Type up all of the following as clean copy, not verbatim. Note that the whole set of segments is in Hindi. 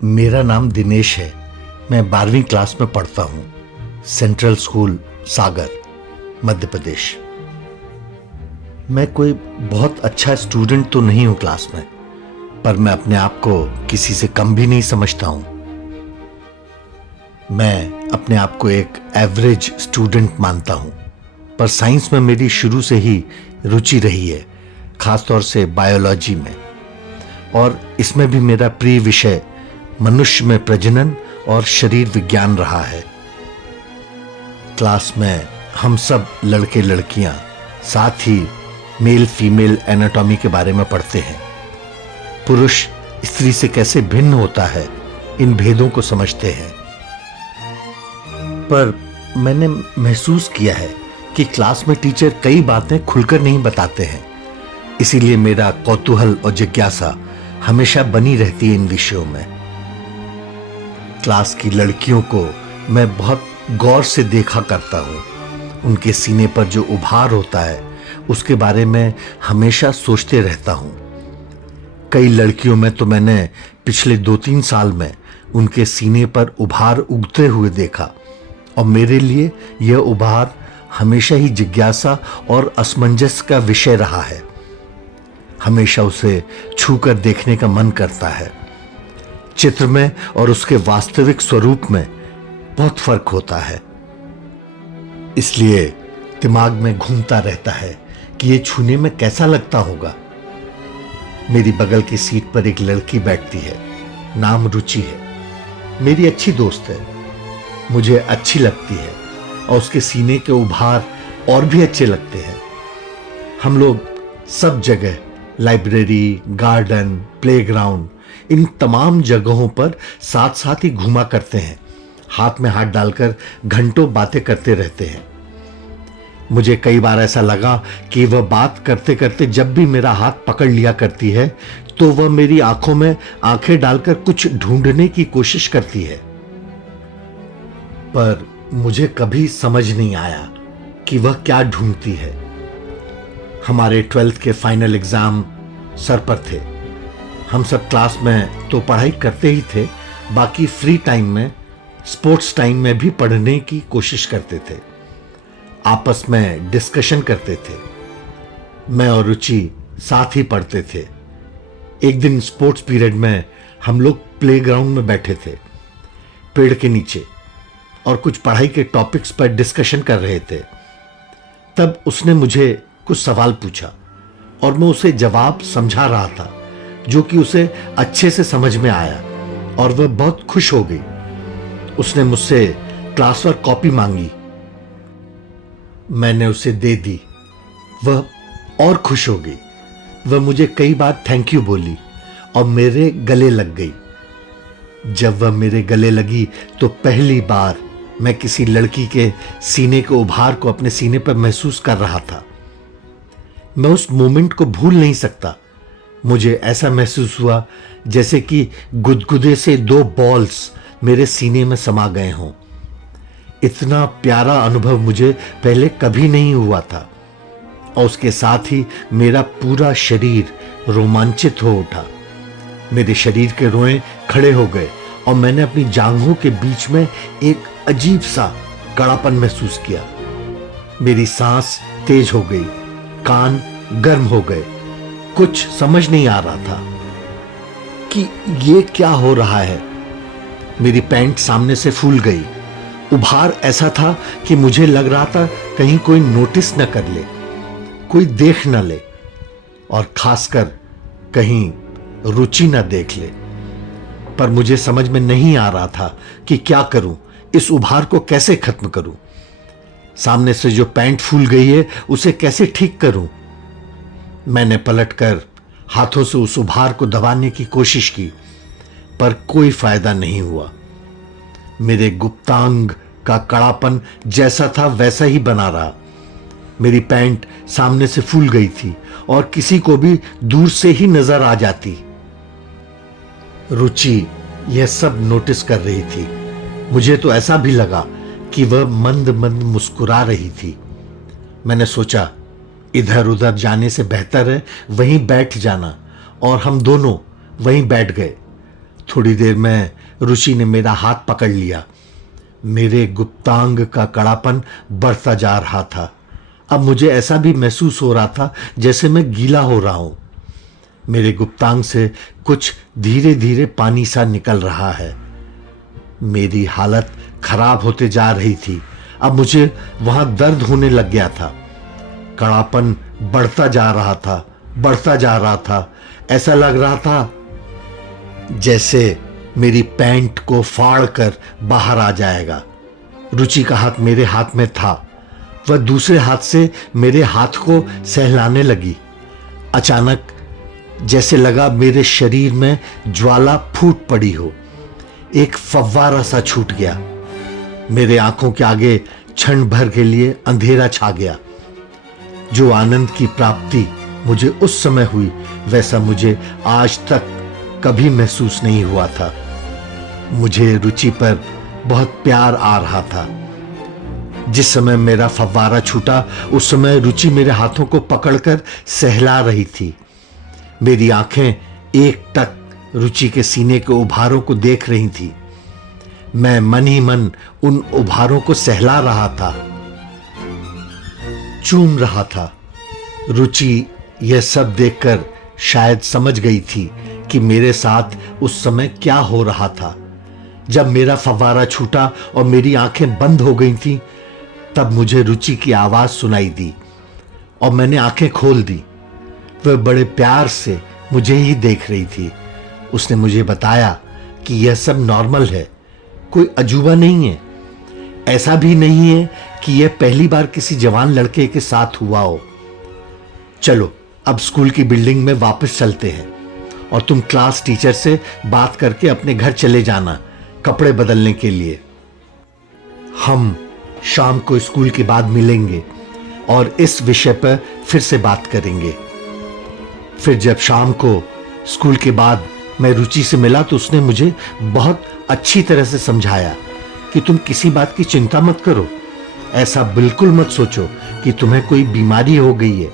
मेरा नाम दिनेश है। मैं 12वीं क्लास में पढ़ता हूँ। सेंट्रल स्कूल सागर, मध्य प्रदेश। मैं कोई बहुत अच्छा स्टूडेंट तो नहीं हूँ क्लास में, पर मैं अपने आप को किसी से कम भी नहीं समझता हूँ। मैं अपने आप को एक एवरेज स्टूडेंट मानता हूँ, पर साइंस में मेरी शुरू से ही रुचि रही है, खासतौर से बायोलॉजी में। और इसमें भी मेरा प्रिय विषय मनुष्य में प्रजनन और शरीर विज्ञान रहा है। क्लास में हम सब लड़के लड़कियां साथ ही मेल फीमेल एनाटॉमी के बारे में पढ़ते हैं। पुरुष स्त्री से कैसे भिन्न होता है, इन भेदों को समझते हैं। पर मैंने महसूस किया है कि क्लास में टीचर कई बातें खुलकर नहीं बताते हैं, इसीलिए मेरा कौतूहल और जिज्ञासा हमेशा बनी रहती है इन विषयों में। क्लास की लड़कियों को मैं बहुत गौर से देखा करता हूँ। उनके सीने पर जो उभार होता है उसके बारे में हमेशा सोचते रहता हूँ। कई लड़कियों में तो मैंने पिछले 2-3 साल में उनके सीने पर उभार उगते हुए देखा, और मेरे लिए यह उभार हमेशा ही जिज्ञासा और असमंजस का विषय रहा है। हमेशा उसे छूकर देखने का मन करता है। चित्र में और उसके वास्तविक स्वरूप में बहुत फर्क होता है, इसलिए दिमाग में घूमता रहता है कि ये छूने में कैसा लगता होगा। मेरी बगल की सीट पर एक लड़की बैठती है, नाम रुचि है। मेरी अच्छी दोस्त है, मुझे अच्छी लगती है, और उसके सीने के उभार और भी अच्छे लगते हैं। हम लोग सब जगह, लाइब्रेरी, गार्डन, प्लेग्राउंड, इन तमाम जगहों पर साथ साथ ही घूमा करते हैं। हाथ में हाथ डालकर घंटों बातें करते रहते हैं। मुझे कई बार ऐसा लगा कि वह बात करते करते जब भी मेरा हाथ पकड़ लिया करती है तो वह मेरी आंखों में आंखें डालकर कुछ ढूंढने की कोशिश करती है। पर मुझे कभी समझ नहीं आया कि वह क्या ढूंढती है। हमारे 12th के फाइनल एग्जाम सर पर थे। हम सब क्लास में तो पढ़ाई करते ही थे, बाकी फ्री टाइम में, स्पोर्ट्स टाइम में भी पढ़ने की कोशिश करते थे। आपस में डिस्कशन करते थे। मैं और रुचि साथ ही पढ़ते थे। एक दिन स्पोर्ट्स पीरियड में हम लोग प्लेग्राउंड में बैठे थे, पेड़ के नीचे, और कुछ पढ़ाई के टॉपिक्स पर डिस्कशन कर रहे थे। तब उसने मुझे कुछ सवाल पूछा और मैं उसे जवाब समझा रहा था, जो कि उसे अच्छे से समझ में आया, और वह बहुत खुश हो गई। उसने मुझसे क्लास वर्क कॉपी मांगी। मैंने उसे दे दी। वह और खुश हो गई। वह मुझे कई बार थैंक यू बोली और मेरे गले लग गई। जब वह मेरे गले लगी तो पहली बार मैं किसी लड़की के सीने के उभार को अपने सीने पर महसूस कर रहा था। मैं उस मोमेंट को भूल नहीं सकता। मुझे ऐसा महसूस हुआ जैसे कि गुदगुदे से 2 बॉल्स मेरे सीने में समा गए हों। इतना प्यारा अनुभव मुझे पहले कभी नहीं हुआ था, और उसके साथ ही मेरा पूरा शरीर रोमांचित हो उठा। मेरे शरीर के रोए खड़े हो गए और मैंने अपनी जांघों के बीच में एक अजीब सा कड़ापन महसूस किया। मेरी सांस तेज हो गई, कान गर्म हो गए। कुछ समझ नहीं आ रहा था कि ये क्या हो रहा है। मेरी पैंट सामने से फूल गई। उभार ऐसा था कि मुझे लग रहा था कहीं कोई नोटिस न कर ले, कोई देख न ले, और खासकर कहीं रुचि न देख ले। पर मुझे समझ में नहीं आ रहा था कि क्या करूं, इस उभार को कैसे खत्म करूं। सामने से जो पैंट फूल गई है उसे कैसे ठीक करूं। मैंने पलटकर हाथों से उस उभार को दबाने की कोशिश की, पर कोई फायदा नहीं हुआ। मेरे गुप्तांग का कड़ापन जैसा था वैसा ही बना रहा। मेरी पैंट सामने से फूल गई थी और किसी को भी दूर से ही नजर आ जाती। रुचि यह सब नोटिस कर रही थी। मुझे तो ऐसा भी लगा कि वह मंद मंद मुस्कुरा रही थी। मैंने सोचा, इधर उधर जाने से बेहतर है वहीं बैठ जाना, और हम दोनों वहीं बैठ गए। थोड़ी देर में रुचि ने मेरा हाथ पकड़ लिया। मेरे गुप्तांग का कड़ापन बढ़ता जा रहा था। अब मुझे ऐसा भी महसूस हो रहा था जैसे मैं गीला हो रहा हूं। मेरे गुप्तांग से कुछ धीरे धीरे पानी सा निकल रहा है। मेरी हालत खराब होते जा रही थी। अब मुझे वहां दर्द होने लग गया था। कड़ापन बढ़ता जा रहा था, बढ़ता जा रहा था। ऐसा लग रहा था जैसे मेरी पैंट को फाड़ कर बाहर आ जाएगा। रुचि का हाथ मेरे हाथ में था। वह दूसरे हाथ से मेरे हाथ को सहलाने लगी। अचानक जैसे लगा मेरे शरीर में ज्वाला फूट पड़ी हो। एक फव्वारा सा छूट गया। मेरे आंखों के आगे क्षण भर के लिए अंधेरा छा गया। जो आनंद की प्राप्ति मुझे उस समय हुई वैसा मुझे आज तक कभी महसूस नहीं हुआ था। मुझे रुचि पर बहुत प्यार आ रहा था। जिस समय मेरा फव्वारा छूटा उस समय रुचि मेरे हाथों को पकड़कर सहला रही थी। मेरी आंखें एकटक रुचि के सीने के उभारों को देख रही थी। मैं मन ही मन उन उभारों को सहला रहा था, चूम रहा था। रुचि यह सब देखकर शायद समझ गई थी कि मेरे साथ उस समय क्या हो रहा था। जब मेरा फव्वारा छूटा और मेरी आंखें बंद हो गई थीं, तब मुझे रुचि की आवाज सुनाई दी और मैंने आंखें खोल दी। वह बड़े प्यार से मुझे ही देख रही थी। उसने मुझे बताया कि यह सब नॉर्मल है, कोई अजूबा नहीं है। ऐसा भी नहीं है कि यह पहली बार किसी जवान लड़के के साथ हुआ हो। चलो अब स्कूल की बिल्डिंग में वापस चलते हैं और तुम क्लास टीचर से बात करके अपने घर चले जाना कपड़े बदलने के लिए। हम शाम को स्कूल के बाद मिलेंगे और इस विषय पर फिर से बात करेंगे। फिर जब शाम को स्कूल के बाद मैं रुचि से मिला तो उसने मुझे बहुत अच्छी तरह से समझाया कि तुम किसी बात की चिंता मत करो। ऐसा बिल्कुल मत सोचो कि तुम्हें कोई बीमारी हो गई है।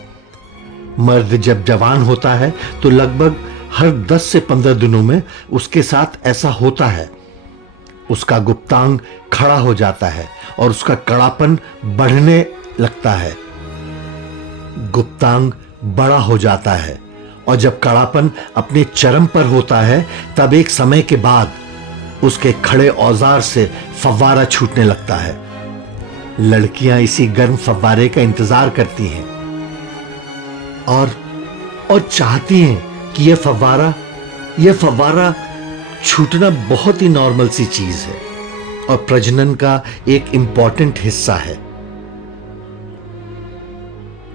मर्द जब जवान होता है तो लगभग हर 10 से 15 दिनों में उसके साथ ऐसा होता है। उसका गुप्तांग खड़ा हो जाता है और उसका कड़ापन बढ़ने लगता है। गुप्तांग बड़ा हो जाता है और जब कड़ापन अपने चरम पर होता है तब एक समय के बाद उसके खड़े औजार से फव्वारा छूटने लगता है। लड़कियां इसी गर्म फव्वारे का इंतजार करती हैं और चाहती हैं कि यह फव्वारा छूटना बहुत ही नॉर्मल सी चीज है और प्रजनन का एक इंपॉर्टेंट हिस्सा है।